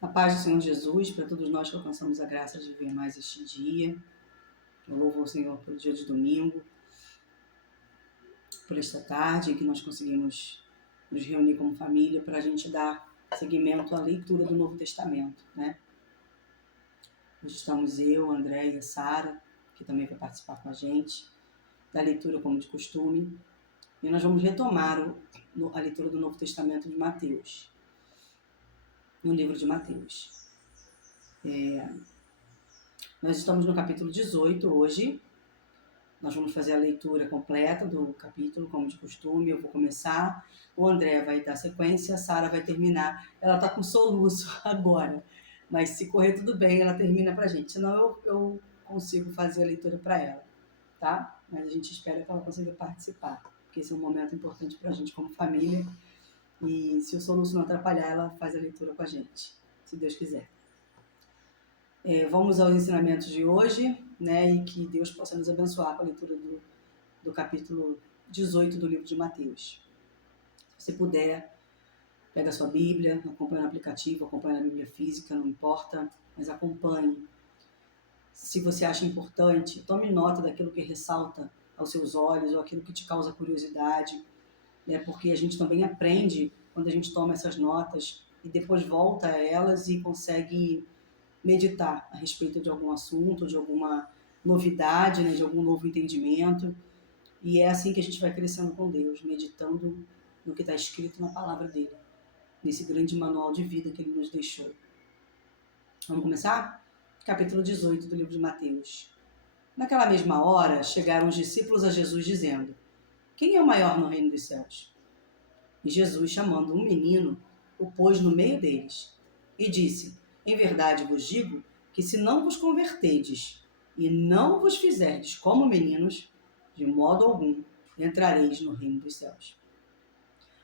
A paz do Senhor Jesus, para todos nós que alcançamos a graça de viver mais este dia. Eu louvo ao Senhor pelo dia de domingo, por esta tarde em que nós conseguimos nos reunir como família para a gente dar seguimento à leitura do Novo Testamento, né? Hoje estamos eu, André e a Sara, que também vai participar com a gente, da leitura como de costume. E nós vamos retomar a leitura do Novo Testamento de Mateus, no livro de Mateus. Nós estamos no capítulo 18 hoje. Nós vamos fazer a leitura completa do capítulo, como de costume. Eu vou começar, o André vai dar sequência, a Sara vai terminar. Ela está com soluço agora, mas se correr tudo bem, ela termina para a gente. Senão eu consigo fazer a leitura para ela, tá? Mas a gente espera que ela consiga participar, porque esse é um momento importante para a gente como família. E se o soluço não atrapalhar, ela faz a leitura com a gente, se Deus quiser. Vamos aos ensinamentos de hoje, né, e que Deus possa nos abençoar com a leitura do capítulo 18 do livro de Mateus. Se você puder, pega a sua Bíblia, acompanha no aplicativo, acompanha na Bíblia física, não importa, mas acompanhe. Se você acha importante, tome nota daquilo que ressalta aos seus olhos ou aquilo que te causa curiosidade, né, porque a gente também aprende quando a gente toma essas notas e depois volta a elas e consegue meditar a respeito de algum assunto, de alguma novidade, né, de algum novo entendimento. E é assim que a gente vai crescendo com Deus, meditando no que está escrito na palavra dele, nesse grande manual de vida que ele nos deixou. Vamos começar? Capítulo 18 do livro de Mateus. Naquela mesma hora, chegaram os discípulos a Jesus dizendo: quem é o maior no reino dos céus? E Jesus, chamando um menino, o pôs no meio deles e disse: em verdade vos digo que se não vos converterdes e não vos fizerdes como meninos, de modo algum entrareis no reino dos céus.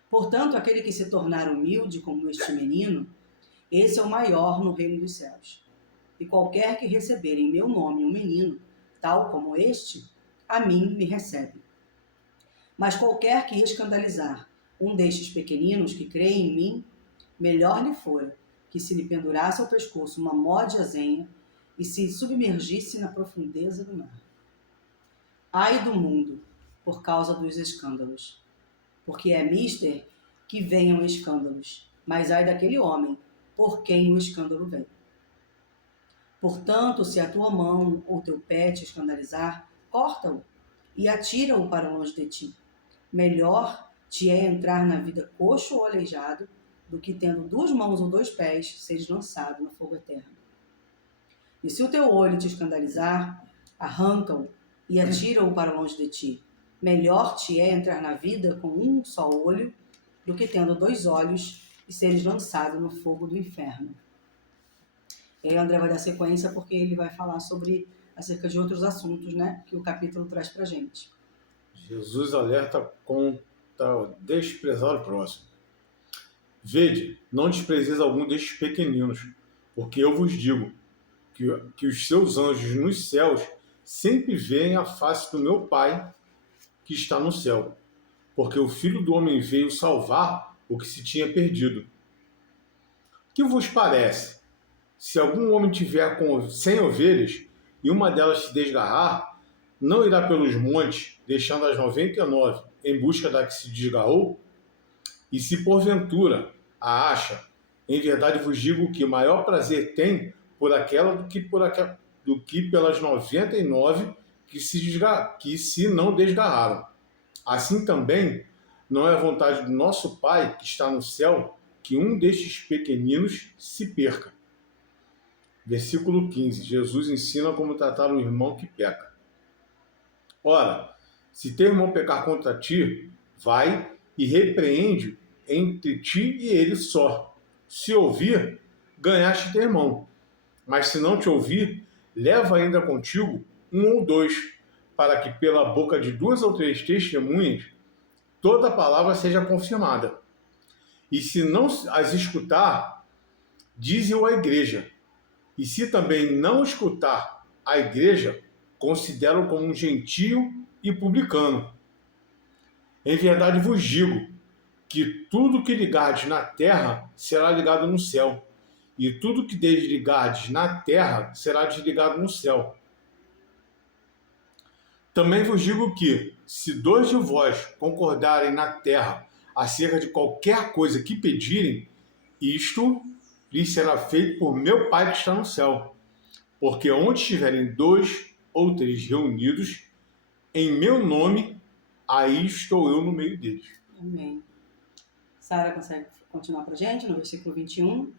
Portanto, aquele que se tornar humilde como este menino, esse é o maior no reino dos céus. E qualquer que receber em meu nome um menino, tal como este, a mim me recebe. Mas qualquer que escandalizar um destes pequeninos que creem em mim, melhor lhe fora que se lhe pendurasse ao pescoço uma mó de azenha e se submergisse na profundeza do mar. Ai do mundo, por causa dos escândalos, porque é mister que venham escândalos, mas ai daquele homem, por quem o escândalo vem. Portanto, se a tua mão ou teu pé te escandalizar, corta-o e atira-o para longe de ti. Melhor te é entrar na vida coxo ou aleijado, do que tendo 2 mãos ou 2 pés, seres lançado no fogo eterno. E se o teu olho te escandalizar, arranca-o e atira-o para longe de ti. Melhor te é entrar na vida com um só olho, do que tendo 2 olhos e seres lançado no fogo do inferno. E aí o André vai dar sequência porque ele vai falar acerca de outros assuntos, né, que o capítulo traz pra gente. Jesus alerta contra desprezar o próximo. Vede, não desprezeis algum destes pequeninos, porque eu vos digo que os seus anjos nos céus sempre veem a face do meu Pai que está no céu, porque o Filho do Homem veio salvar o que se tinha perdido. Que vos parece? Se algum homem tiver 100 ovelhas e uma delas se desgarrar, não irá pelos montes, deixando as 99 em busca da que se desgarrou? E se porventura a acha, em verdade vos digo que maior prazer tem por aquela do que pelas 99 que se não desgarraram. Assim também não é vontade do nosso Pai que está no céu que um destes pequeninos se perca. Versículo 15. Jesus ensina como tratar um irmão que peca. Ora, se teu irmão pecar contra ti, vai e repreende entre ti e ele só. Se ouvir, ganhaste teu irmão. Mas se não te ouvir, leva ainda contigo 1 ou 2, para que pela boca de 2 ou 3 testemunhas toda a palavra seja confirmada. E se não as escutar, dize-o à igreja. E se também não escutar a igreja, considera-o como um gentio e publicano. Em verdade vos digo que tudo que ligardes na terra será ligado no céu, e tudo que desligardes na terra será desligado no céu. Também vos digo que, se 2 de vós concordarem na terra acerca de qualquer coisa que pedirem, isto lhes será feito por meu Pai que está no céu. Porque onde estiverem 2 ou 3 reunidos, em meu nome, aí estou eu no meio deles. Amém. Sara consegue continuar para a gente no versículo 21?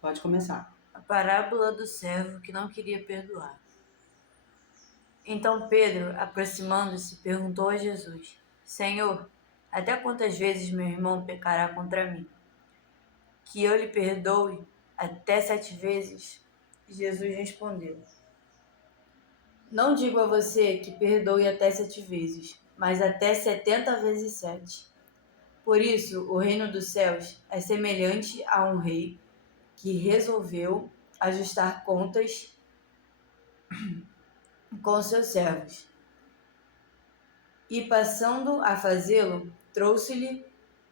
Pode começar. A parábola do servo que não queria perdoar. Então Pedro, aproximando-se, perguntou a Jesus: Senhor, até quantas vezes meu irmão pecará contra mim? Que eu lhe perdoe até 7 vezes? Jesus respondeu: Não digo a você que perdoe até 7 vezes, mas até 70 vezes 7. Por isso, o reino dos céus é semelhante a um rei que resolveu ajustar contas com seus servos. E passando a fazê-lo, trouxe-lhe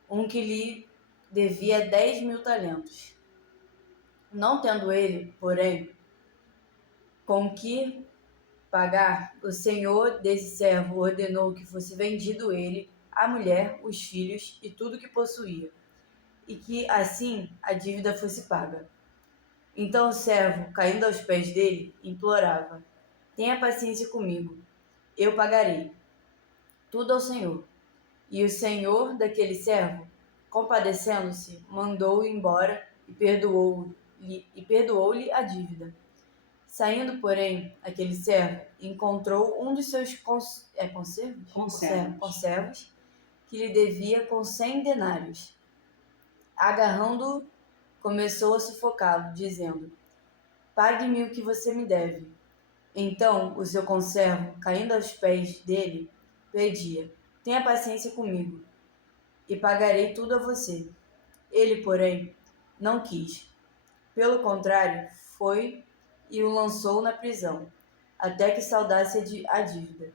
um que lhe devia 10.000 talentos. Não tendo ele, porém, com que pagar, o senhor desse servo ordenou que fosse vendido ele, a mulher, os filhos e tudo que possuía, e que assim a dívida fosse paga. Então o servo, caindo aos pés dele, implorava: Tenha paciência comigo, eu pagarei tudo ao senhor. E o senhor daquele servo, compadecendo-se, mandou-o embora e perdoou-lhe a dívida. Saindo, porém, aquele servo encontrou um de seus conservos que lhe devia com 100 denários. Agarrando-o, começou a sufocá-lo, dizendo: Pague-me o que você me deve. Então o seu conservo, caindo aos pés dele, pedia: Tenha paciência comigo, e pagarei tudo a você. Ele, porém, não quis. Pelo contrário, foi e o lançou na prisão, até que saudasse a dívida.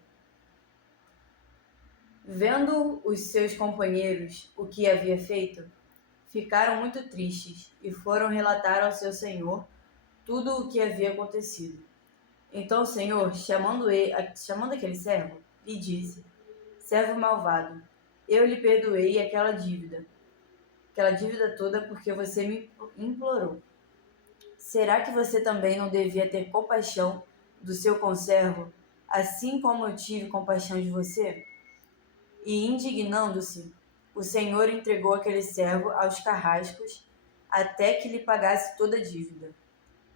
Vendo os seus companheiros o que havia feito, ficaram muito tristes e foram relatar ao seu senhor tudo o que havia acontecido. Então o senhor, chamando aquele servo, lhe disse: Servo malvado, eu lhe perdoei aquela dívida toda porque você me implorou. Será que você também não devia ter compaixão do seu conservo, assim como eu tive compaixão de você? E indignando-se, o senhor entregou aquele servo aos carrascos até que lhe pagasse toda a dívida.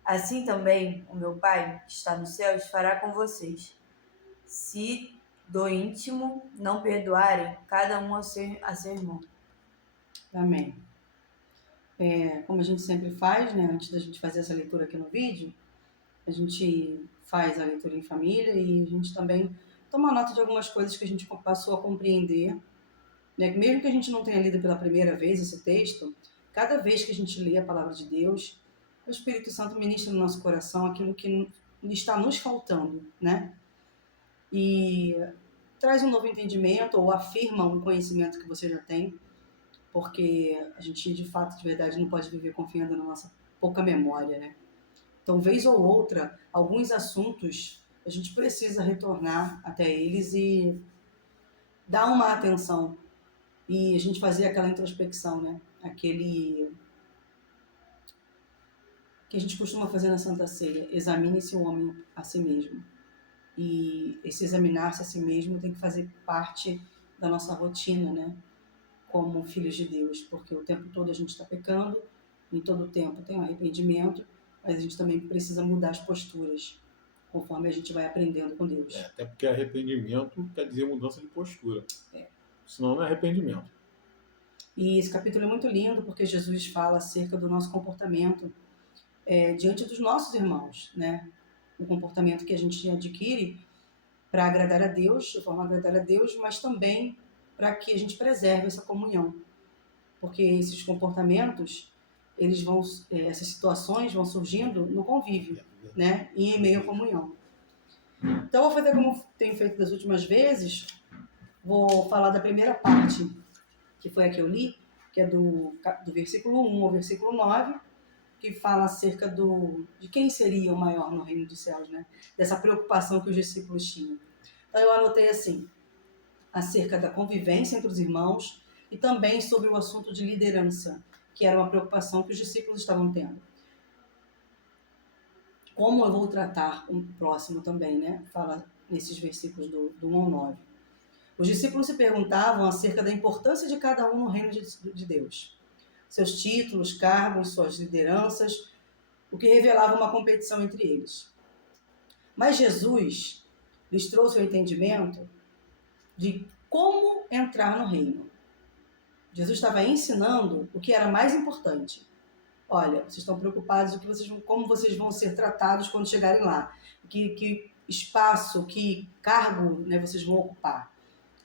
Assim também o meu Pai, que está nos céus, fará com vocês, se do íntimo não perdoarem cada um a seu irmão. Amém. Como a gente sempre faz, né, antes da gente fazer essa leitura aqui no vídeo, a gente faz a leitura em família e a gente também toma nota de algumas coisas que a gente passou a compreender, né? Mesmo que a gente não tenha lido pela primeira vez esse texto, cada vez que a gente lê a palavra de Deus, o Espírito Santo ministra no nosso coração aquilo que está nos faltando, né? E traz um novo entendimento ou afirma um conhecimento que você já tem, porque a gente, de fato, de verdade, não pode viver confiando na nossa pouca memória, né? Então, vez ou outra, alguns assuntos a gente precisa retornar até eles e dar uma atenção e a gente fazer aquela introspecção, né? Aquele que a gente costuma fazer na Santa Ceia: examine-se o homem a si mesmo. E esse examinar-se a si mesmo tem que fazer parte da nossa rotina, né? Como filhos de Deus, porque o tempo todo a gente está pecando, em todo o tempo tem um arrependimento, mas a gente também precisa mudar as posturas, conforme a gente vai aprendendo com Deus. Até porque arrependimento quer dizer mudança de postura. Senão não é arrependimento. E esse capítulo é muito lindo, porque Jesus fala acerca do nosso comportamento diante dos nossos irmãos, né? O comportamento que a gente adquire para agradar a Deus, de forma a agradar a Deus, mas também para que a gente preserve essa comunhão. Porque esses comportamentos, essas situações vão surgindo no convívio, né? E em meio à comunhão. Então, eu vou fazer como tenho feito das últimas vezes, vou falar da primeira parte, que foi a que eu li, que é do versículo 1 ao versículo 9, que fala acerca de quem seria o maior no reino dos céus, né? Dessa preocupação que os discípulos tinham. Então eu anotei assim, acerca da convivência entre os irmãos e também sobre o assunto de liderança, que era uma preocupação que os discípulos estavam tendo. Como eu vou tratar o próximo também, né? Fala nesses versículos do 1 ao 9. Os discípulos se perguntavam acerca da importância de cada um no reino de Deus. Seus títulos, cargos, suas lideranças, o que revelava uma competição entre eles. Mas Jesus lhes trouxe o entendimento de como entrar no reino. Jesus estava ensinando o que era mais importante. Olha, vocês estão preocupados como vocês vão ser tratados quando chegarem lá. Que espaço, que cargo, né, vocês vão ocupar.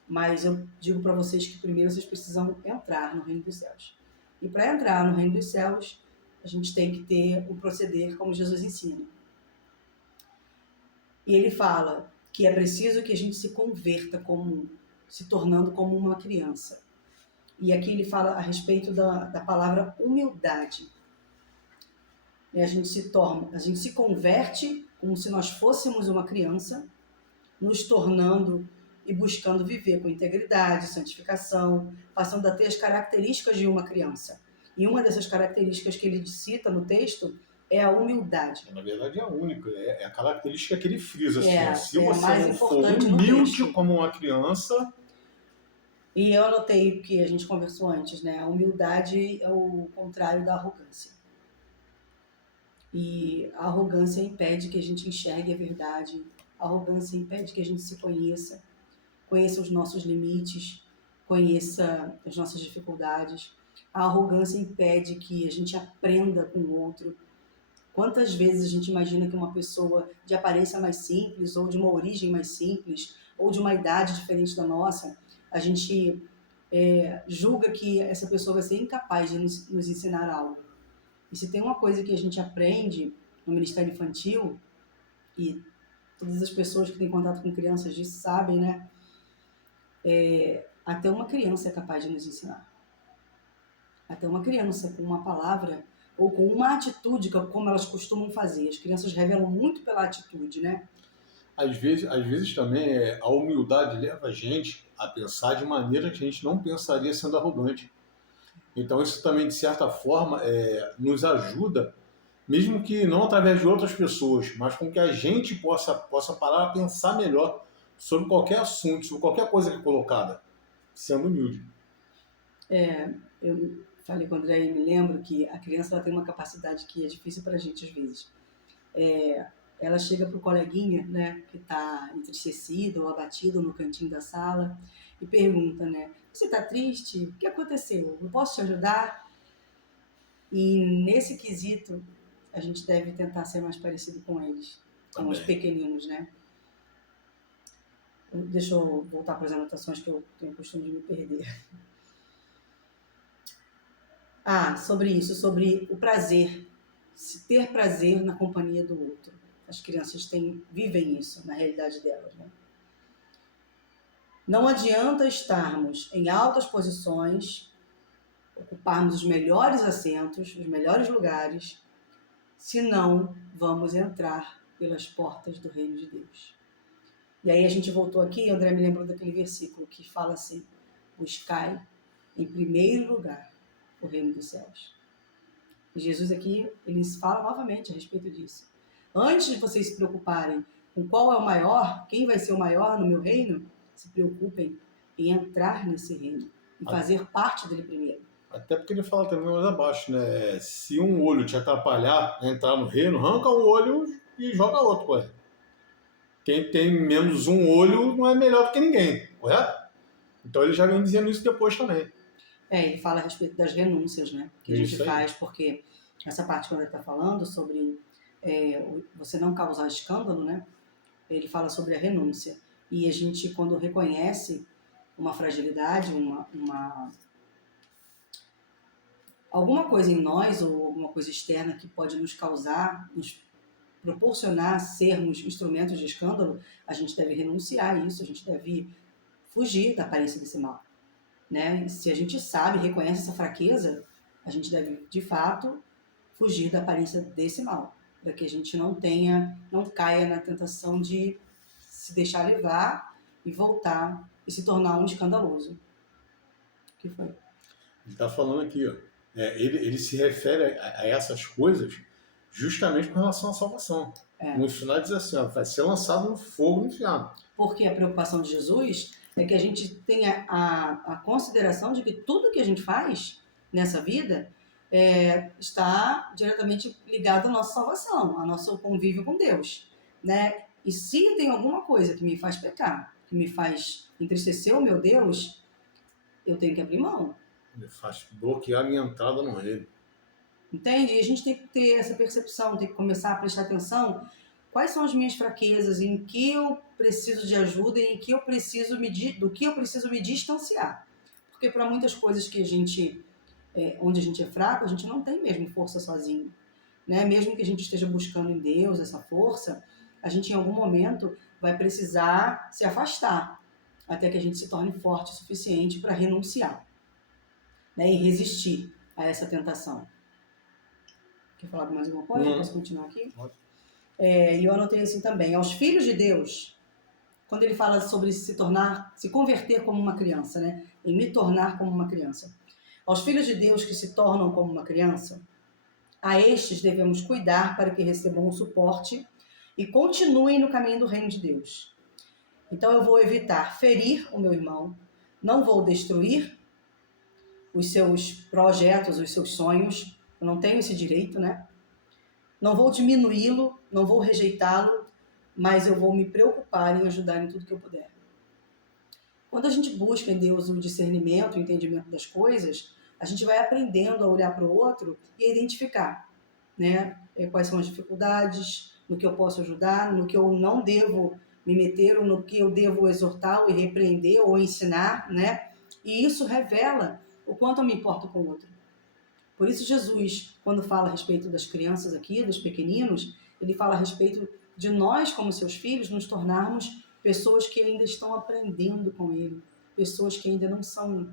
Mas eu digo para vocês que primeiro vocês precisam entrar no reino dos céus. E para entrar no reino dos céus, a gente tem que ter o proceder como Jesus ensina. E ele fala que é preciso que a gente se converta se tornando como uma criança. E aqui ele fala a respeito da palavra humildade. E a gente se converte como se nós fôssemos uma criança, nos tornando e buscando viver com integridade, santificação, passando a ter as características de uma criança. E uma dessas características que ele cita no texto é a humildade. Na verdade é a única, é a característica que ele frisa. Se é você mais não for importante no humilde texto. como uma criança... E eu anotei que a gente conversou antes, né? A humildade é o contrário da arrogância. E a arrogância impede que a gente enxergue a verdade, a arrogância impede que a gente se conheça os nossos limites, conheça as nossas dificuldades. A arrogância impede que a gente aprenda com o outro. Quantas vezes a gente imagina que uma pessoa de aparência mais simples, ou de uma origem mais simples, ou de uma idade diferente da nossa, a gente julga que essa pessoa vai ser incapaz de nos ensinar algo. E se tem uma coisa que a gente aprende no Ministério Infantil, e todas as pessoas que têm contato com crianças disso sabem, né? Até uma criança é capaz de nos ensinar. Até uma criança com uma palavra ou com uma atitude, como elas costumam fazer. As crianças revelam muito pela atitude, né? Às vezes também a humildade leva a gente a pensar de maneira que a gente não pensaria sendo arrogante. Então isso também, de certa forma, nos ajuda, mesmo que não através de outras pessoas, mas com que a gente possa parar a pensar melhor sobre qualquer assunto, sobre qualquer coisa que é colocada, sendo humilde. Eu falei com o André e me lembro que a criança ela tem uma capacidade que é difícil para a gente às vezes. Ela chega para o coleguinha, né, que está entristecido ou abatido no cantinho da sala e pergunta, né, você está triste? O que aconteceu? Eu posso te ajudar? E nesse quesito, a gente deve tentar ser mais parecido com eles, com os pequeninos, né? Deixa eu voltar para as anotações que eu tenho o costume de me perder. Sobre isso, sobre o prazer, se ter prazer na companhia do outro. As crianças vivem isso na realidade delas, né? Não adianta estarmos em altas posições, ocuparmos os melhores assentos, os melhores lugares, se não vamos entrar pelas portas do reino de Deus. E aí a gente voltou aqui, André me lembrou daquele versículo que fala assim, buscai em primeiro lugar o reino dos céus. E Jesus aqui, ele fala novamente a respeito disso. Antes de vocês se preocuparem com qual é o maior, quem vai ser o maior no meu reino, se preocupem em entrar nesse reino e fazer parte dele primeiro. Até porque ele fala também mais abaixo, né? Se um olho te atrapalhar a entrar no reino, arranca um olho e joga outro, correto? Quem tem menos um olho não é melhor do que ninguém, correto? Então ele já vem dizendo isso depois também. Ele fala a respeito das renúncias, né? Que a gente faz, porque essa parte quando ele está falando sobre você não causar escândalo, né? Ele fala sobre a renúncia. E a gente, quando reconhece uma fragilidade, alguma coisa em nós ou alguma coisa externa que pode nos causar, nos proporcionar sermos instrumentos de escândalo, a gente deve renunciar a isso, a gente deve fugir da aparência desse mal, né? E se a gente sabe, reconhece essa fraqueza, a gente deve, de fato, fugir da aparência desse mal, para que a gente não caia na tentação de se deixar levar e voltar e se tornar um escandaloso. O que foi? Ele está falando aqui, ó. Ele se refere a essas coisas justamente com relação à salvação. No final diz assim, ó, vai ser lançado no fogo no inferno. Porque a preocupação de Jesus é que a gente tenha a consideração de que tudo que a gente faz nessa vida está diretamente ligado à nossa salvação, ao nosso convívio com Deus, né? E se tem alguma coisa que me faz pecar, que me faz entristecer o meu Deus, eu tenho que abrir mão. Ele faz bloquear a minha entrada no reino. Entende? E a gente tem que ter essa percepção, tem que começar a prestar atenção quais são as minhas fraquezas, em que eu preciso de ajuda e em que eu preciso do que eu preciso me distanciar. Porque para muitas coisas que a gente, onde a gente é fraco, a gente não tem mesmo força sozinho. Né? Mesmo que a gente esteja buscando em Deus essa força, a gente em algum momento vai precisar se afastar até que a gente se torne forte o suficiente para renunciar, né? E resistir a essa tentação. Quer falar mais alguma coisa? Não. Posso continuar aqui? E eu anotei assim também. Aos filhos de Deus, quando ele fala sobre se converter como uma criança, né? Em me tornar como uma criança. Aos filhos de Deus que se tornam como uma criança, a estes devemos cuidar para que recebam o suporte e continuem no caminho do reino de Deus. Então eu vou evitar ferir o meu irmão, não vou destruir os seus projetos, os seus sonhos, eu não tenho esse direito, né? Não vou diminuí-lo, não vou rejeitá-lo, mas eu vou me preocupar em ajudar em tudo que eu puder. Quando a gente busca em Deus o discernimento, o entendimento das coisas, a gente vai aprendendo a olhar para o outro e a identificar, né? Quais são as dificuldades, no que eu posso ajudar, no que eu não devo me meter, ou no que eu devo exortar ou repreender ou ensinar, né? E isso revela o quanto eu me importo com o outro. Por isso Jesus, quando fala a respeito das crianças aqui, dos pequeninos, ele fala a respeito de nós, como seus filhos, nos tornarmos pessoas que ainda estão aprendendo com ele, pessoas que ainda não são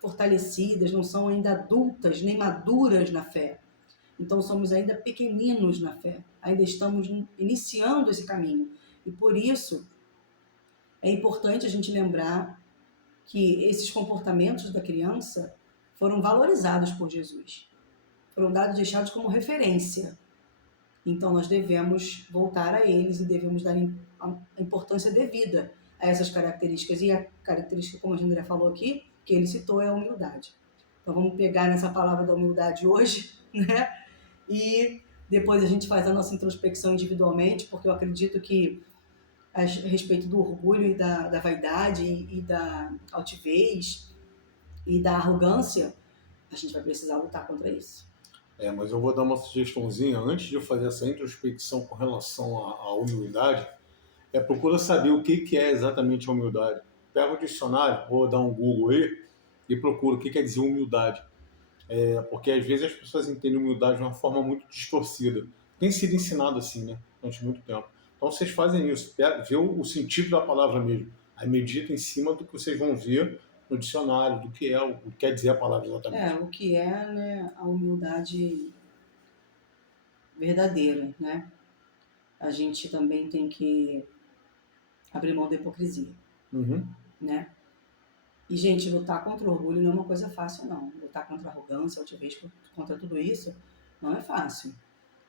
fortalecidas, não são ainda adultas, nem maduras na fé. Então somos ainda pequeninos na fé, ainda estamos iniciando esse caminho. E por isso é importante a gente lembrar que esses comportamentos da criança foram valorizados por Jesus, foram deixados como referência. Então nós devemos voltar a eles e devemos dar a importância devida a essas características. E a característica, como a André falou aqui, que ele citou, é a humildade. Então vamos pegar nessa palavra da humildade hoje, né? E depois a gente faz a nossa introspecção individualmente, porque eu acredito que a respeito do orgulho e da vaidade e da altivez e da arrogância, a gente vai precisar lutar contra isso. Mas eu vou dar uma sugestãozinha. Antes de eu fazer essa introspecção com relação à humildade, procura saber o que é exatamente a humildade. Pega o dicionário, ou dá um Google aí, e procura o que quer dizer humildade. Porque às vezes as pessoas entendem humildade de uma forma muito distorcida. Tem sido ensinado assim, né? Durante muito tempo. Então vocês fazem isso, vê o sentido da palavra mesmo. Aí medita em cima do que vocês vão ver no dicionário, do que o que quer dizer a palavra exatamente. O que é, né, a humildade verdadeira, né? A gente também tem que abrir mão da hipocrisia, né? E, gente, lutar contra o orgulho não é uma coisa fácil, não. Lutar contra a arrogância, altivez, contra tudo isso, não é fácil.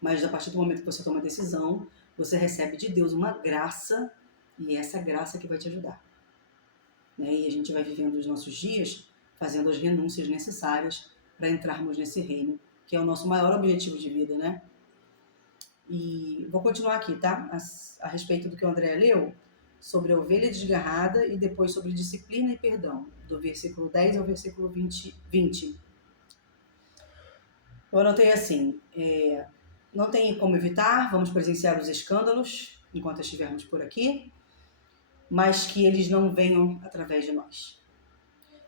Mas a partir do momento que você toma a decisão, você recebe de Deus uma graça, e é essa graça que vai te ajudar. Né? E a gente vai vivendo os nossos dias fazendo as renúncias necessárias para entrarmos nesse reino, que é o nosso maior objetivo de vida, né? E vou continuar aqui, tá? A respeito do que o André leu, sobre a ovelha desgarrada e depois sobre disciplina e perdão, do versículo 10 ao versículo 20. Eu anotei assim, não tem como evitar, vamos presenciar os escândalos enquanto estivermos por aqui, mas que eles não venham através de nós.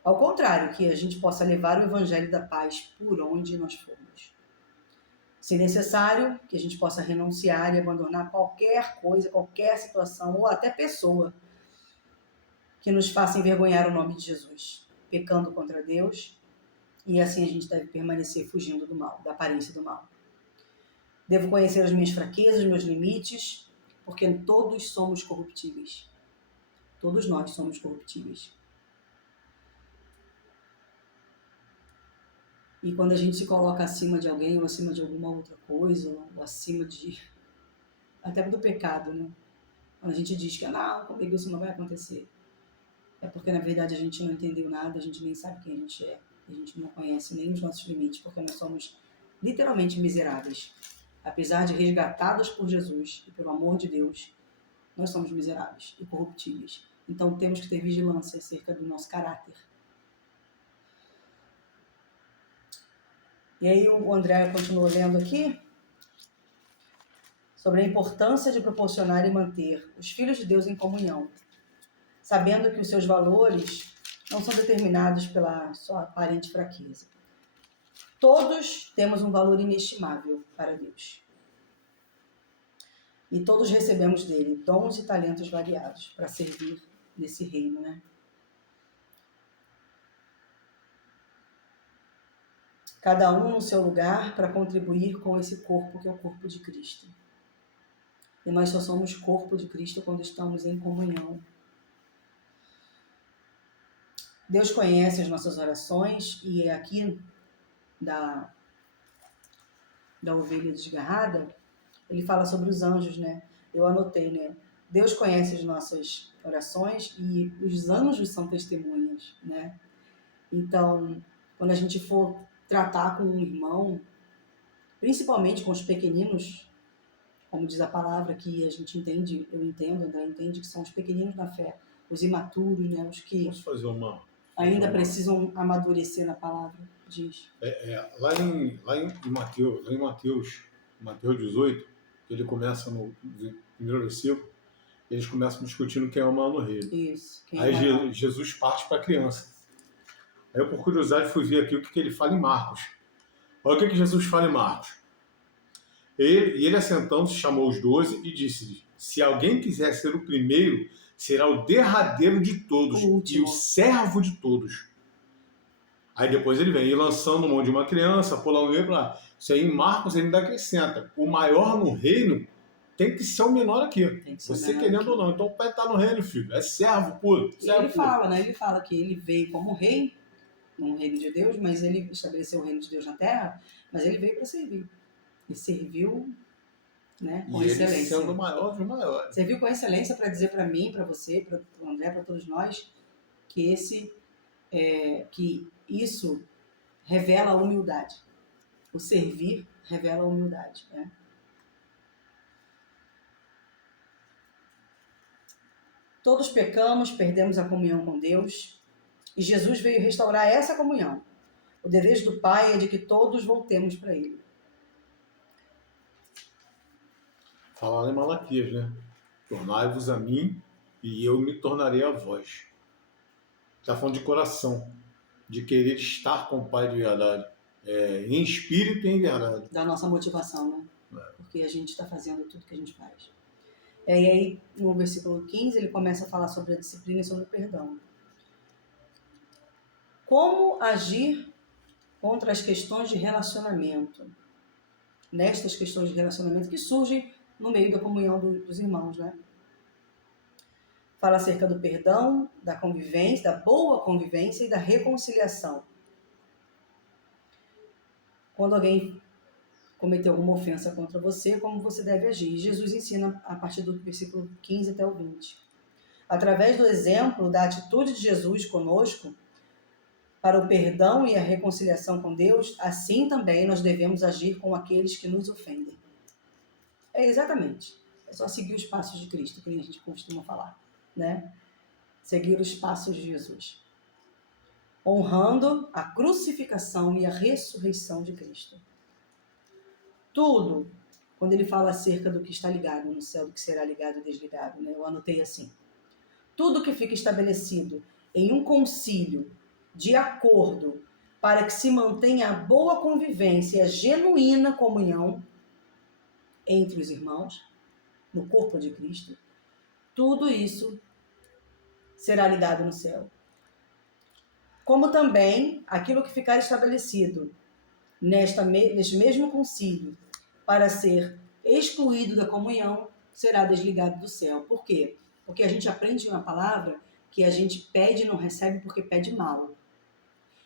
Ao contrário, que a gente possa levar o evangelho da paz por onde nós formos. Se necessário, que a gente possa renunciar e abandonar qualquer coisa, qualquer situação ou até pessoa que nos faça envergonhar o nome de Jesus, pecando contra Deus E assim a gente deve permanecer fugindo do mal, da aparência do mal. Devo conhecer as minhas fraquezas, os meus limites, porque todos somos corruptíveis. Todos nós somos corruptíveis. E quando a gente se coloca acima de alguém, ou acima de alguma outra coisa, ou acima de até do pecado, né? Quando a gente diz que não, comigo isso não vai acontecer, é porque na verdade a gente não entendeu nada, a gente nem sabe quem a gente é, a gente não conhece nem os nossos limites, porque nós somos literalmente miseráveis. Apesar de resgatados por Jesus e pelo amor de Deus, nós somos miseráveis e corruptíveis. Então temos que ter vigilância acerca do nosso caráter. E aí o André continuou lendo aqui sobre a importância de proporcionar e manter os filhos de Deus em comunhão, sabendo que os seus valores não são determinados pela sua aparente fraqueza. Todos temos um valor inestimável para Deus. E todos recebemos dele dons e talentos variados para servir nesse reino, né? Cada um no seu lugar para contribuir com esse corpo que é o corpo de Cristo. E nós só somos corpo de Cristo quando estamos em comunhão. Deus conhece as nossas orações e aqui da ovelha desgarrada, ele fala sobre os anjos, né? Eu anotei, né? Deus conhece as nossas orações e os anjos são testemunhas, né? Então, quando a gente for tratar com um irmão, principalmente com os pequeninos, como diz a palavra que a gente entende, eu entendo, André entende que são os pequeninos da fé, os imaturos, né? Os que Posso fazer ainda precisam amadurecer na palavra, diz. Lá em Mateus 18, ele começa no primeiro versículo, eles começam discutindo quem é o maior no reino. Isso. Aí Jesus parte para a criança. Aí eu, por curiosidade, fui ver aqui o que ele fala em Marcos. Olha o que Jesus fala em Marcos. Ele assentando-se, chamou os 12 e disse-lhes: se alguém quiser ser o primeiro, será o derradeiro de todos e o servo de todos. Aí depois ele vem lançando mão de uma criança, pulando meio para lá. Isso aí em Marcos ele ainda acrescenta: o maior no reino tem que ser o menor aqui. Você querendo aqui ou não. Então o pai está no reino, filho. É servo puro. Ele fala, né? Ele fala que ele veio como rei no reino de Deus, mas ele estabeleceu o reino de Deus na terra, mas ele veio para servir. Ele serviu, né, com excelência. Ele sendo o maior dos maiores. Serviu com excelência para dizer para mim, para você, para o André, para todos nós, que que isso revela a humildade. O servir revela a humildade, né? Todos pecamos, perdemos a comunhão com Deus, e Jesus veio restaurar essa comunhão. O desejo do Pai é de que todos voltemos para Ele. Falar em Malaquias, né? Tornai-vos a mim e eu me tornarei a vós. Está falando de coração, de querer estar com o Pai de verdade, em espírito e em verdade. Da nossa motivação, né? Porque a gente está fazendo tudo que a gente faz. E aí, no versículo 15, ele começa a falar sobre a disciplina e sobre o perdão. Como agir contra as questões de relacionamento? Nestas questões de relacionamento que surgem no meio da comunhão dos irmãos, né? Fala acerca do perdão, da convivência, da boa convivência e da reconciliação. Quando alguém cometeu alguma ofensa contra você, como você deve agir. Jesus ensina a partir do versículo 15 até o 20. Através do exemplo da atitude de Jesus conosco, para o perdão e a reconciliação com Deus, assim também nós devemos agir com aqueles que nos ofendem. Exatamente. É só seguir os passos de Cristo, que a gente costuma falar, né? Seguir os passos de Jesus. Honrando a crucificação e a ressurreição de Cristo. Tudo, quando ele fala acerca do que está ligado no céu, do que será ligado e desligado, né? Eu anotei assim. Tudo que fica estabelecido em um concílio de acordo para que se mantenha a boa convivência e a genuína comunhão entre os irmãos, no corpo de Cristo, tudo isso será ligado no céu. como também aquilo que ficar estabelecido neste mesmo concílio para ser excluído da comunhão será desligado do céu. Por quê? Porque a gente aprende na palavra que a gente pede e não recebe porque pede mal.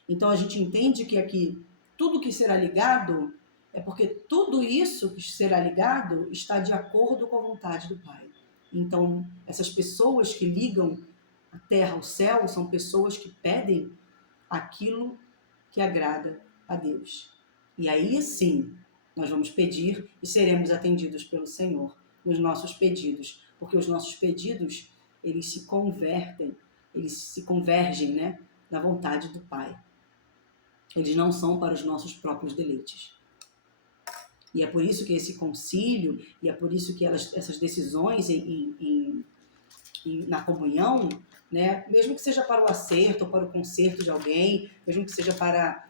Então a gente entende que aqui tudo que será ligado é porque tudo isso que será ligado está de acordo com a vontade do Pai. Então, essas pessoas que ligam a terra ao céu são pessoas que pedem aquilo que agrada a Deus. E aí sim, nós vamos pedir e seremos atendidos pelo Senhor nos nossos pedidos, porque os nossos pedidos, eles se convertem, eles se convergem, né, na vontade do Pai. Eles não são para os nossos próprios deleites. E é por isso que esse concílio, e é por isso que essas decisões na comunhão, né, mesmo que seja para o acerto ou para o conserto de alguém, mesmo que seja para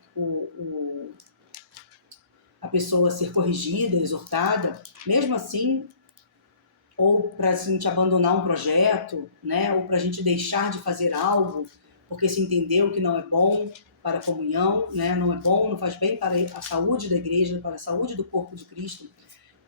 a pessoa ser corrigida, exortada, mesmo assim, ou para a gente abandonar um projeto, né, ou para a gente deixar de fazer algo, porque se entendeu que não é bom para a comunhão, né, não é bom, não faz bem para a saúde da igreja, para a saúde do corpo de Cristo.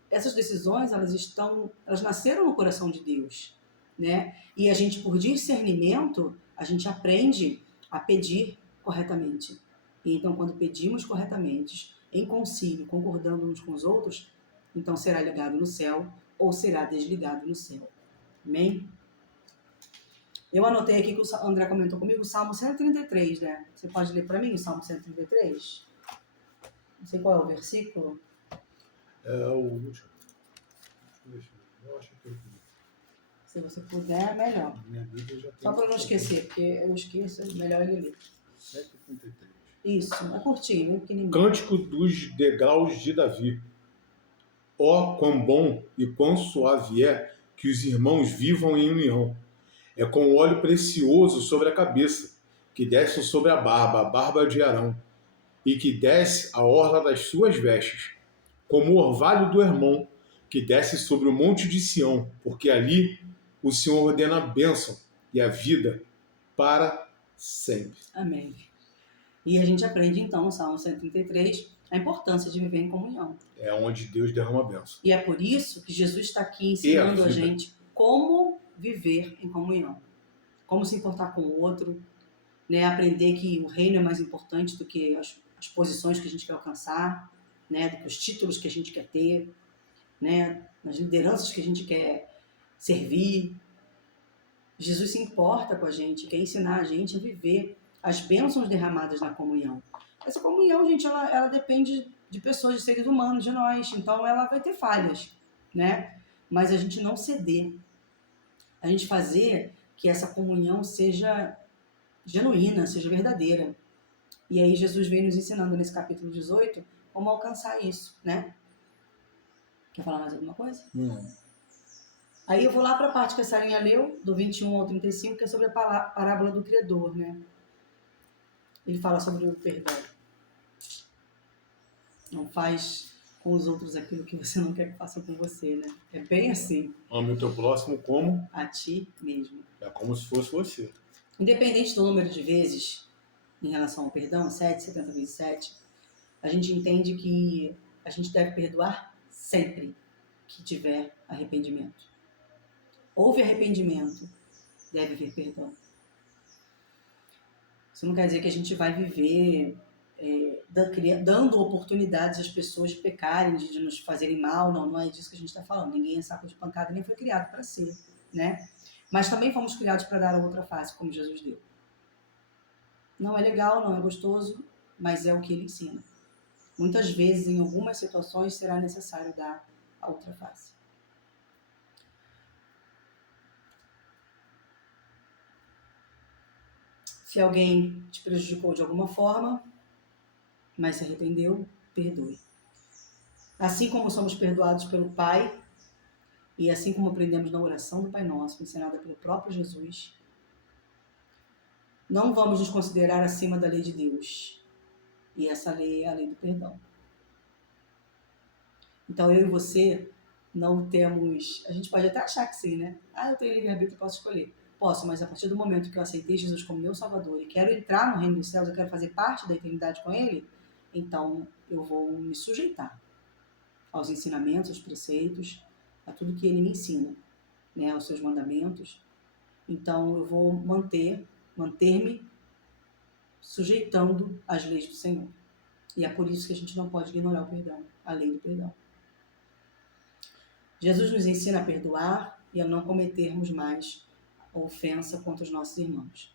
Essas decisões, elas nasceram no coração de Deus, né? E a gente, por discernimento, a gente aprende a pedir corretamente. E então, quando pedimos corretamente, em concílio, concordando uns com os outros, então será ligado no céu ou será desligado no céu. Amém? Eu anotei aqui que o André comentou comigo o Salmo 133, né? Você pode ler para mim o Salmo 133? Não sei qual é o versículo. É o último. Eu acho que Se você puder, melhor. minha Bíblia já tem. Só para não esquecer, porque eu esqueço, é melhor ele ler. 133. Isso, é curtinho, é pequenininho. Cântico dos degraus de Davi. Ó, quão bom e quão suave é que os irmãos vivam em união. É com óleo precioso sobre a cabeça, que desce sobre a barba de Arão, e que desce a orla das suas vestes, como o orvalho do Hermon, que desce sobre o monte de Sião, porque ali o Senhor ordena a bênção e a vida para sempre. Amém. E a gente aprende então no Salmo 133 a importância de viver em comunhão. É onde Deus derrama a bênção. E é por isso que Jesus está aqui ensinando a vida. gente como viver em comunhão. Como se importar com o outro, né? Aprender que o reino é mais importante do que as posições que a gente quer alcançar, né? Do que os títulos que a gente quer ter, né? As lideranças que a gente quer servir. Jesus se importa com a gente, quer ensinar a gente a viver as bênçãos derramadas na comunhão. Essa comunhão, gente, ela depende de pessoas, de seres humanos, de nós. Então, ela vai ter falhas, né? Mas a gente não ceder. A gente fazer que essa comunhão seja genuína, seja verdadeira. E aí Jesus vem nos ensinando nesse capítulo 18 como alcançar isso, né? Quer falar mais alguma coisa? Não. Aí eu vou lá para a parte que a Sarinha leu, do 21 ao 35, que é sobre a parábola do credor, né? Ele fala sobre o perdão. Não faz com os outros aquilo que você não quer que façam com você, né? É bem assim. Ame o teu próximo como? A ti mesmo. É como se fosse você. Independente do número de vezes em relação ao perdão, 7, 70 vezes 7, a gente entende que a gente deve perdoar sempre que tiver arrependimento. Houve arrependimento, deve haver perdão. Isso não quer dizer que a gente vai viver dando oportunidades às pessoas de pecarem, de nos fazerem mal. Não é disso que a gente está falando. Ninguém é saco de pancada, nem foi criado para ser, né? Mas também fomos criados para dar a outra face, como Jesus deu. Não é legal, não é gostoso, mas é o que ele ensina. Muitas vezes, em algumas situações, será necessário dar a outra face. Se alguém te prejudicou de alguma forma, mas se arrependeu, perdoe. Assim como somos perdoados pelo Pai, e assim como aprendemos na oração do Pai Nosso, ensinada pelo próprio Jesus, não vamos nos considerar acima da lei de Deus. E essa lei é a lei do perdão. Então eu e você não temos... A gente pode até achar que sim, né? Eu tenho livre-arbítrio, posso escolher. Posso, mas a partir do momento que eu aceitei Jesus como meu Salvador e quero entrar no reino dos céus, eu quero fazer parte da eternidade com Ele, então eu vou me sujeitar aos ensinamentos, aos preceitos, a tudo que Ele me ensina, né, aos seus mandamentos. Então eu vou manter-me sujeitando às leis do Senhor. E é por isso que a gente não pode ignorar o perdão, a lei do perdão. Jesus nos ensina a perdoar e a não cometermos mais a ofensa contra os nossos irmãos.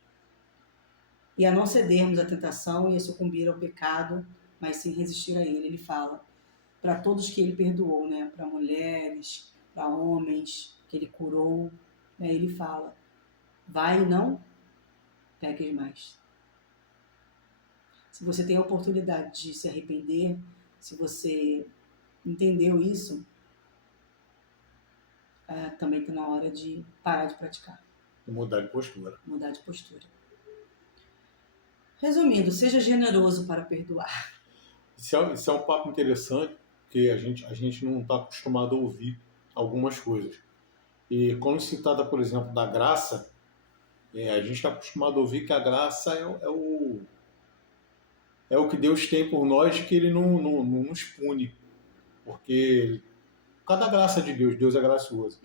E a não cedermos à tentação e a sucumbir ao pecado, mas sim resistir a ele. Ele fala para todos que ele perdoou, né? Para mulheres, para homens que ele curou, né? Ele fala, vai e não peques mais. Se você tem a oportunidade de se arrepender, se você entendeu isso, também está na hora de parar de praticar. Mudar de postura. Mudar de postura. Resumindo, seja generoso para perdoar. Isso é um papo interessante, porque a gente não está acostumado a ouvir algumas coisas. E quando se trata, por exemplo, da graça, a gente está acostumado a ouvir que a graça é o que Deus tem por nós, que Ele não nos pune. Porque cada graça de Deus, Deus é gracioso.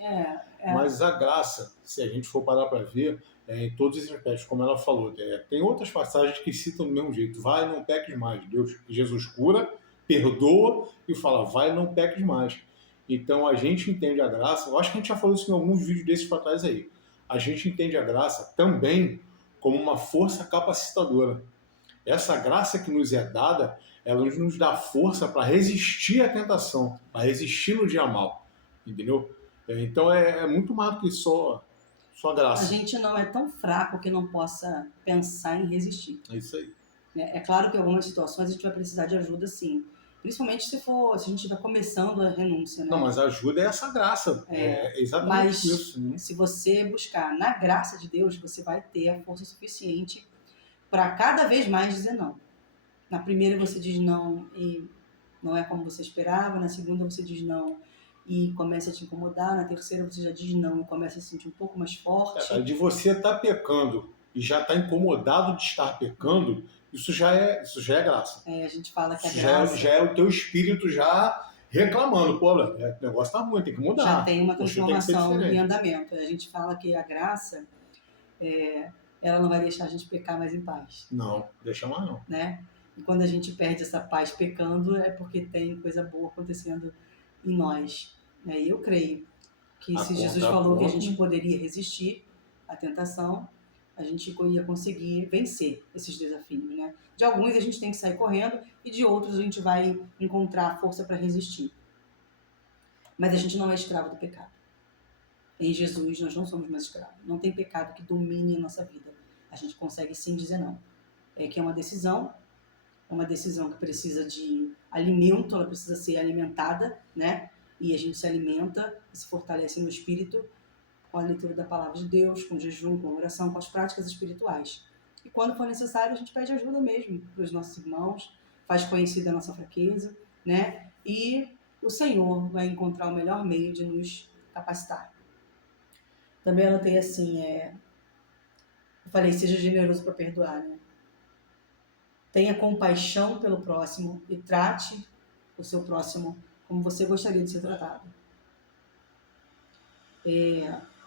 Mas a graça, se a gente for parar para ver, em todos esses aspectos, como ela falou, tem outras passagens que citam do mesmo jeito. Vai, não peques mais. Jesus cura, perdoa e fala, vai, não peques mais. Então a gente entende a graça, eu acho que a gente já falou isso em alguns vídeos desses para trás aí. A gente entende a graça também como uma força capacitadora. Essa graça que nos é dada, ela nos dá força para resistir à tentação, para resistir no dia mal, entendeu? Então é muito mais do que só graça. A gente não é tão fraco que não possa pensar em resistir. É isso aí. É claro que em algumas situações a gente vai precisar de ajuda, sim. Principalmente se a gente estiver começando a renúncia, né? Não, mas a ajuda é essa graça. É exatamente mas isso. Né? Se você buscar na graça de Deus, você vai ter a força suficiente para cada vez mais dizer não. Na primeira você diz não e não é como você esperava. Na segunda você diz não e começa a te incomodar. Na terceira você já diz não e começa a se sentir um pouco mais forte. De você estar pecando e já estar incomodado de estar pecando, isso já é graça. A gente fala que a graça... Já é o teu espírito já reclamando. Pô, o negócio tá ruim, tem que mudar. Já tem uma transformação em andamento. A gente fala que a graça, ela não vai deixar a gente pecar mais em paz. Não, deixa mais não. Né? E quando a gente perde essa paz pecando, é porque tem coisa boa acontecendo em nós. E eu creio que se Jesus falou que a gente poderia resistir à tentação, a gente ia conseguir vencer esses desafios, né? De alguns a gente tem que sair correndo e de outros a gente vai encontrar força para resistir. Mas a gente não é escravo do pecado. Em Jesus nós não somos mais escravos. Não tem pecado que domine a nossa vida. A gente consegue sim dizer não. Que é uma decisão que precisa de alimento, ela precisa ser alimentada, né? E a gente se alimenta e se fortalece no espírito com a leitura da palavra de Deus, com jejum, com oração, com as práticas espirituais. E quando for necessário, a gente pede ajuda mesmo para os nossos irmãos, faz conhecida a nossa fraqueza, né? E o Senhor vai encontrar o melhor meio de nos capacitar. Também anotei assim, eu falei, seja generoso para perdoar, né? Tenha compaixão pelo próximo e trate o seu próximo como você gostaria de ser tratado.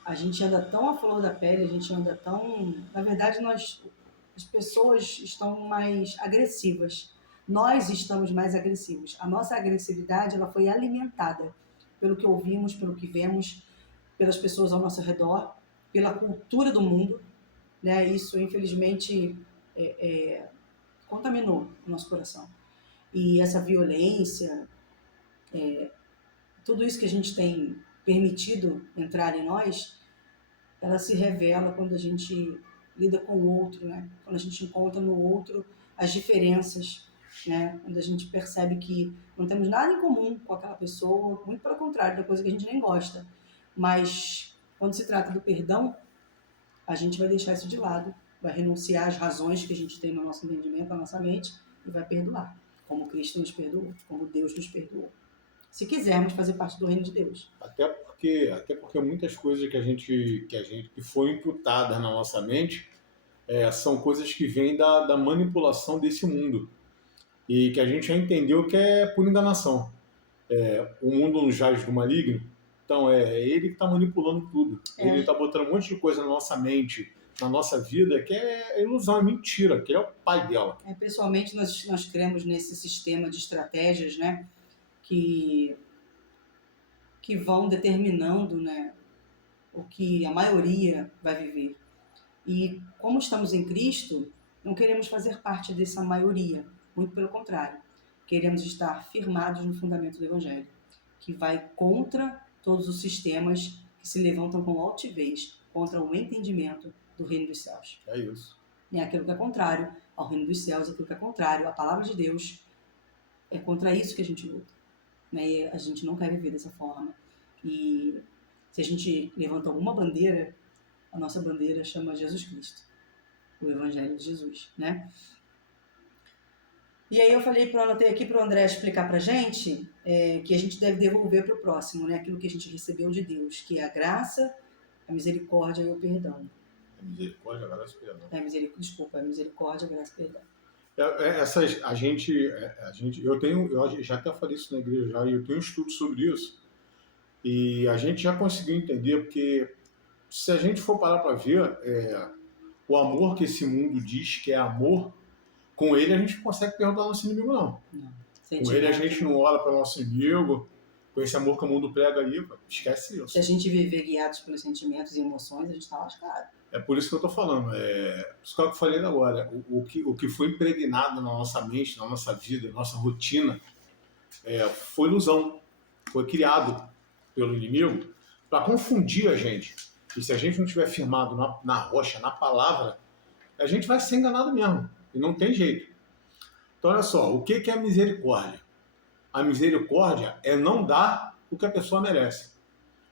A gente anda tão à flor da pele, a gente anda tão... Na verdade, as pessoas estão mais agressivas. Nós estamos mais agressivos. A nossa agressividade ela foi alimentada pelo que ouvimos, pelo que vemos, pelas pessoas ao nosso redor, pela cultura do mundo. Né? Isso, infelizmente, contaminou o nosso coração. E essa violência, tudo isso que a gente tem permitido entrar em nós, ela se revela quando a gente lida com o outro, né? Quando a gente encontra no outro as diferenças, né? Quando a gente percebe que não temos nada em comum com aquela pessoa, muito pelo contrário, da coisa que a gente nem gosta. Mas quando se trata do perdão, a gente vai deixar isso de lado, vai renunciar às razões que a gente tem no nosso entendimento, na nossa mente, e vai perdoar, como Cristo nos perdoou, como Deus nos perdoou. se quisermos fazer parte do reino de Deus. Até porque muitas coisas que foram imputadas na nossa mente são coisas que vêm da manipulação desse mundo e que a gente já entendeu que é por enganação. O mundo nos jaz do maligno, então é ele que está manipulando tudo. Ele está botando um monte de coisa na nossa mente, na nossa vida, que é ilusão, é mentira, que ele é o pai dela. Pessoalmente, nós cremos nesse sistema de estratégias, né, que vão determinando, né, o que a maioria vai viver. E como estamos em Cristo, não queremos fazer parte dessa maioria, muito pelo contrário. Queremos estar firmados no fundamento do Evangelho, que vai contra todos os sistemas que se levantam com altivez contra o entendimento do reino dos céus. É isso. E aquilo que é contrário ao reino dos céus, aquilo que é contrário à palavra de Deus, é contra isso que a gente luta. Né? E a gente não quer viver dessa forma. E se a gente levanta alguma bandeira, a nossa bandeira chama Jesus Cristo, o Evangelho de Jesus, né? E aí eu anotei aqui para o André explicar para a gente que a gente deve devolver para o próximo, né? Aquilo que a gente recebeu de Deus, que é a graça, a misericórdia e o perdão. A misericórdia, a graça e o perdão. A misericórdia, a graça e o perdão. Eu já até falei isso na igreja, e eu tenho um estudo sobre isso, e a gente já conseguiu entender, porque se a gente for parar para ver, o amor que esse mundo diz que é amor, com ele a gente não consegue perdoar nosso inimigo, não. Com ele a gente não ora para nosso inimigo, com esse amor que o mundo prega aí, esquece isso. Se a gente viver guiados pelos sentimentos e emoções, a gente está lascado. É por isso que eu estou falando, isso que eu falei agora, o que foi impregnado na nossa mente, na nossa vida, na nossa rotina, foi ilusão, foi criado pelo inimigo para confundir a gente. E se a gente não estiver firmado na rocha, na palavra, a gente vai ser enganado mesmo, e não tem jeito. Então olha só, o que é a misericórdia? A misericórdia é não dar o que a pessoa merece.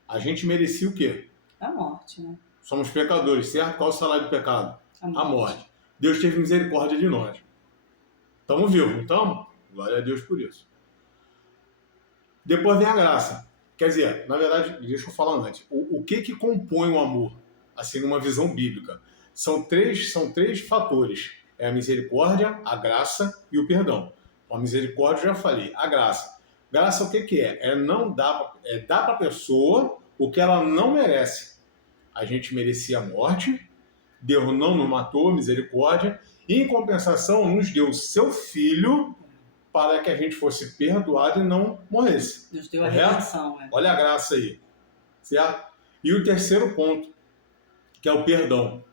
A gente merecia o quê? A morte, né? Somos pecadores, certo? Qual o salário do pecado? A morte. Deus teve misericórdia de nós. Estamos vivos, não estamos? Glória a Deus por isso. Depois vem a graça. Quer dizer, na verdade, deixa eu falar antes. O que compõe o amor? Assim, numa visão bíblica. São três fatores. É a misericórdia, a graça e o perdão. A misericórdia, eu já falei. A graça. Graça, o que é? Dar para a pessoa o que ela não merece. A gente merecia a morte, Deus não nos matou, misericórdia, e em compensação nos deu o seu filho para que a gente fosse perdoado e não morresse. Nos deu a redenção. Olha a graça aí, certo? E o terceiro ponto, que é o perdão.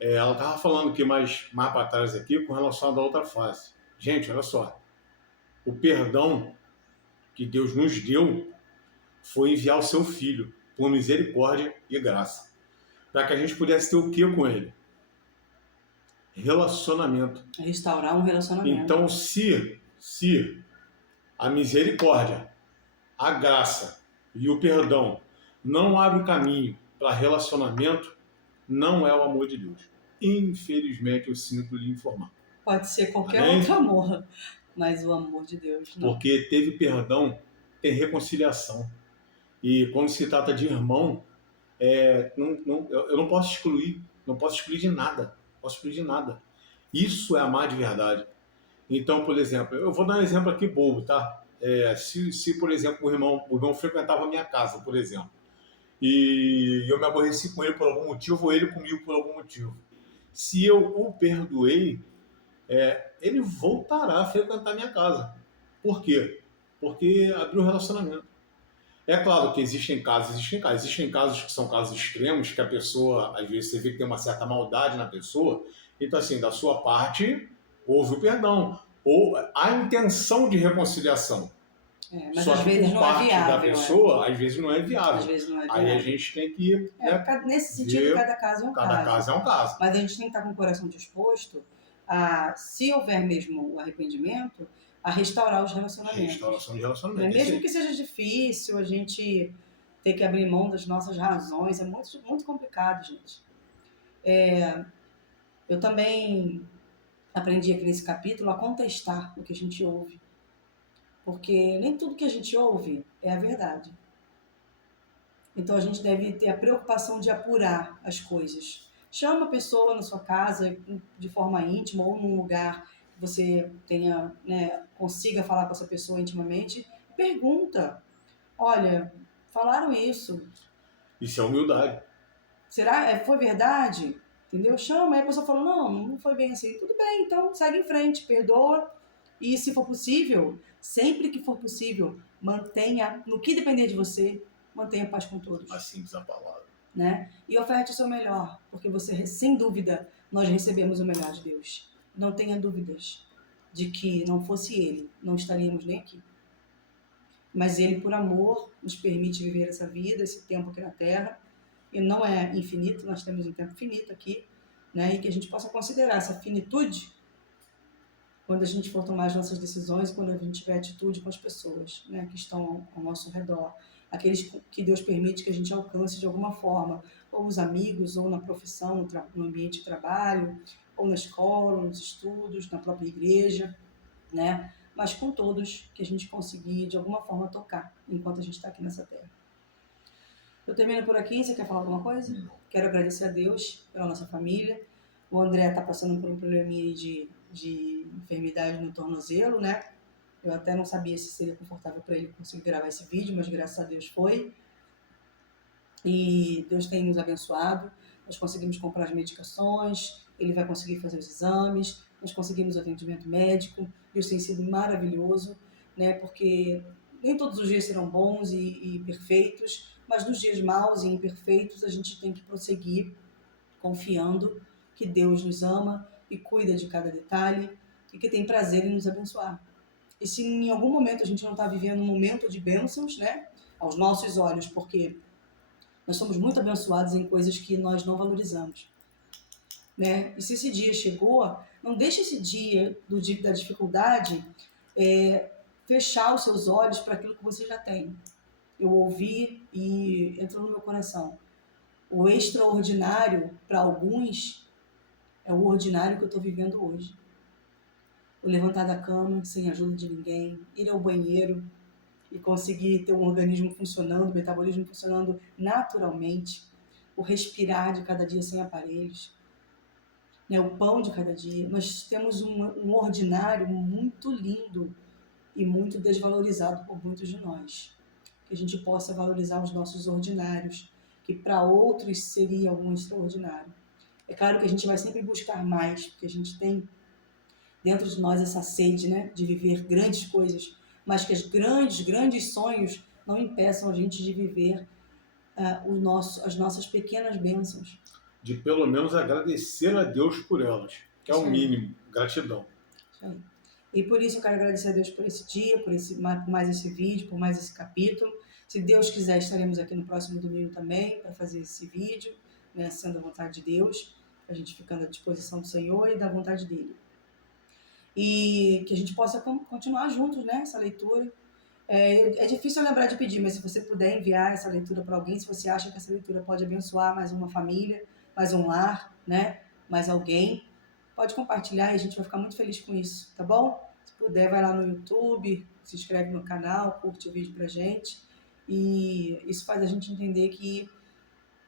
Ela estava falando aqui mais para trás aqui com relação à outra face. Gente, olha só, o perdão que Deus nos deu foi enviar o seu filho por misericórdia e graça. Para que a gente pudesse ter o que com ele? Relacionamento. Restaurar um relacionamento. Então, se a misericórdia, a graça e o perdão não abrem caminho para relacionamento, não é o amor de Deus. Infelizmente, eu sinto lhe informar. Pode ser qualquer outro amor, mas o amor de Deus não. Porque teve perdão, tem reconciliação. E quando se trata de irmão, eu não posso excluir de nada. Isso é amar de verdade. Então, por exemplo, eu vou dar um exemplo aqui bobo, tá? Se por exemplo, o irmão frequentava a minha casa, por exemplo, e eu me aborreci com ele por algum motivo, ou ele comigo por algum motivo. Se eu o perdoei, ele voltará a frequentar a minha casa. Por quê? Porque abriu o relacionamento. É claro que existem casos que são casos extremos, que a pessoa, às vezes, você vê que tem uma certa maldade na pessoa, então, assim, da sua parte, houve o perdão, ou a intenção de reconciliação. Mas só às que vezes por não parte é viável. da pessoa, às vezes não é viável. Às vezes não é Aí viável. a gente tem que... nesse sentido, cada caso é um Cada caso é um caso. Mas a gente tem que estar com o coração disposto a, se houver mesmo o arrependimento, a restaurar os relacionamentos. Restauração de relacionamento. Mesmo que seja difícil, a gente ter que abrir mão das nossas razões, é muito, muito complicado, gente. Eu também aprendi aqui nesse capítulo a contestar o que a gente ouve. Porque nem tudo que a gente ouve é a verdade. Então a gente deve ter a preocupação de apurar as coisas. Chama a pessoa na sua casa de forma íntima ou num lugar que você tenha, né, consiga falar com essa pessoa intimamente. Pergunta: olha, falaram isso. Isso é humildade. Será? Foi verdade? Entendeu? Chama, aí a pessoa fala: não foi bem assim. Tudo bem, então segue em frente, perdoa. E se for possível, sempre que for possível, mantenha, no que depender de você, mantenha paz com todos. Assim diz a palavra. Né? E oferte o seu melhor, porque você, sem dúvida, nós recebemos o melhor de Deus. Não tenha dúvidas de que não fosse Ele, não estaríamos nem aqui. Mas Ele, por amor, nos permite viver essa vida, esse tempo aqui na Terra. E não é infinito, nós temos um tempo finito aqui, né? E que a gente possa considerar essa finitude quando a gente for tomar as nossas decisões, quando a gente tiver atitude com as pessoas, né, que estão ao nosso redor, aqueles que Deus permite que a gente alcance de alguma forma, ou os amigos, ou na profissão, no ambiente de trabalho, ou na escola, nos estudos, na própria igreja, né, mas com todos que a gente conseguir de alguma forma tocar enquanto a gente está aqui nessa terra. Eu termino por aqui. Você quer falar alguma coisa? Quero agradecer a Deus pela nossa família. O André está passando por um probleminha de enfermidade no tornozelo, né? Eu até não sabia se seria confortável para ele conseguir gravar esse vídeo, mas graças a Deus foi. E Deus tem nos abençoado. Nós conseguimos comprar as medicações, ele vai conseguir fazer os exames, nós conseguimos atendimento médico. Deus tem sido maravilhoso, né? Porque nem todos os dias serão bons e perfeitos, mas nos dias maus e imperfeitos a gente tem que prosseguir confiando que Deus nos ama e cuida de cada detalhe e que tem prazer em nos abençoar. E se em algum momento a gente não está vivendo um momento de bênçãos, né, aos nossos olhos, porque nós somos muito abençoados em coisas que nós não valorizamos, né? E se esse dia chegou, não deixe esse dia da dificuldade fechar os seus olhos para aquilo que você já tem. Eu ouvi e entrou no meu coração. O extraordinário, para alguns, é o ordinário que eu estou vivendo hoje. O levantar da cama sem ajuda de ninguém, ir ao banheiro e conseguir ter um organismo funcionando, o metabolismo funcionando naturalmente, o respirar de cada dia sem aparelhos, né, o pão de cada dia. Nós temos um ordinário muito lindo e muito desvalorizado por muitos de nós. Que a gente possa valorizar os nossos ordinários, que para outros seria algum extraordinário. É claro que a gente vai sempre buscar mais, porque a gente tem dentro de nós essa sede, né, de viver grandes coisas, mas que os grandes sonhos não impeçam a gente de viver as nossas pequenas bênçãos. De pelo menos agradecer a Deus por elas, que é o mínimo, gratidão. Isso aí. E por isso eu quero agradecer a Deus por esse dia, por mais esse vídeo, por mais esse capítulo. Se Deus quiser, estaremos aqui no próximo domingo também para fazer esse vídeo, né, sendo a vontade de Deus, a gente ficando à disposição do Senhor e da vontade dele. E que a gente possa continuar juntos, né, essa leitura. É difícil eu lembrar de pedir, mas se você puder enviar essa leitura para alguém, se você acha que essa leitura pode abençoar mais uma família, mais um lar, né, mais alguém, pode compartilhar e a gente vai ficar muito feliz com isso, tá bom? Se puder, vai lá no YouTube, se inscreve no canal, curte o vídeo pra gente. E isso faz a gente entender que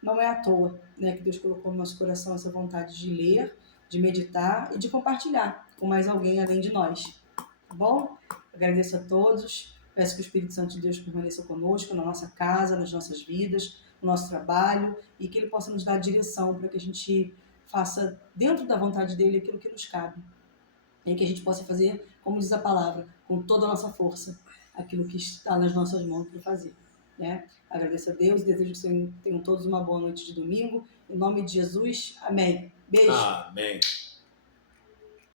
não é à toa, né, que Deus colocou no nosso coração essa vontade de ler, de meditar e de compartilhar com mais alguém além de nós, tá bom? Agradeço a todos, peço que o Espírito Santo de Deus permaneça conosco, na nossa casa, nas nossas vidas, no nosso trabalho, e que Ele possa nos dar direção para que a gente faça dentro da vontade dEle aquilo que nos cabe. E que a gente possa fazer, como diz a palavra, com toda a nossa força, aquilo que está nas nossas mãos para fazer. Né? Agradeço a Deus, desejo que tenham todos uma boa noite de domingo. Em nome de Jesus, amém. Beijo. Amém.